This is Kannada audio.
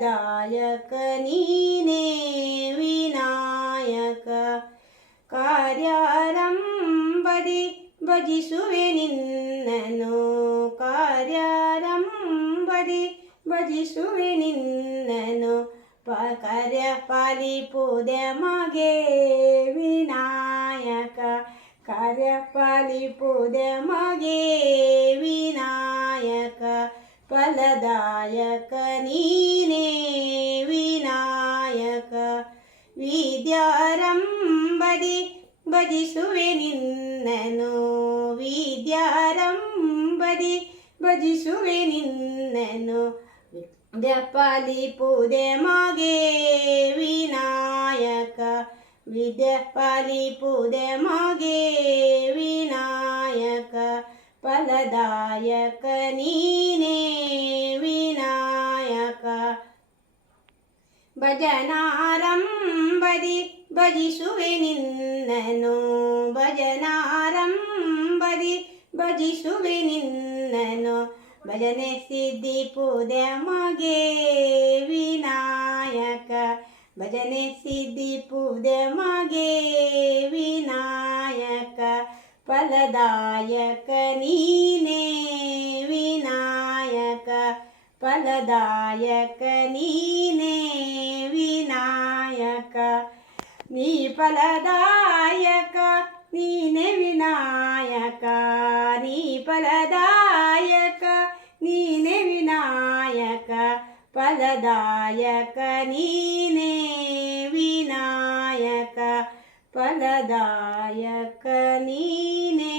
ಫಲದಾಯಕ ನೀನೇ ವಿನಾಯಕ. ಕಾರ್ಯಾರಂಭದಿ ಭಜಿಸುವೆ ನಿನ್ನನು, ಕಾರ್ಯಾರಂಭದಿ ಭಜಿಸುವೆ ನಿನ್ನನು. ಕಾರ್ಯ ಪಾಲಿಪುದೆ ಮಗೆ ವಿನಾಯಕ, ಕಾರ್ಯ ಪಾಲಿಪುದೆ ಮಗೆ ವಿನಾಯಕ. ಫಲದಾಯಕ ನೀನೇ ವಿನಾಯಕ. ವಿದ್ಯಾರಂಭದಿ ಭಜಿಸುವೆ ನಿನ್ನನು, ವಿದ್ಯಾರಂಭದಿ ಭಜಿಸುವೆ ನಿನ್ನನು. ವಿದ್ಯೆ ಪಾಲಿಪುದೆ ಮಗೆ ವಿನಾಯಕ, ವಿದ್ಯೆ ಪಾಲಿಪುದೆ ಮಗೆ ವಿನಾಯಕ. ಫಲದಾಯಕ ನೀನೇ ವಿನಾಯಕ. ಭಜನಾರಂಭದಿ ಭಜಿಸುವೆ ನಿನ್ನನು, ಭಜನಾರಂಭದಿ ಭಜಿಸುವೆ ನಿನ್ನನು. ಭಜನೆ ಸಿದ್ಧಿಪುದೆ ಮಗೆ ವಿನಾಯಕ, ಭಜನೆ ಸಿದ್ಧಿಪುದೆ ಮಗೆ ವಿನಾಯಕ. ಫಲದಾಯಕ ನೀನೇ ವಿನಾಯಕ, ಫಲದಾಯಕ ನೀನೇ ವಿನಾಯಕ. ನೀ ಫಲದಾಯಕ ನೀನೇ ವಿನಾಯಕ, ನೀ ಫಲದಾಯಕ ನೀನೇ ವಿನಾಯಕ. ಫಲದಾಯಕ ನೀನೇ ವಿನಾಯಕ, ಫಲದಾಯಕ ನೀನೇ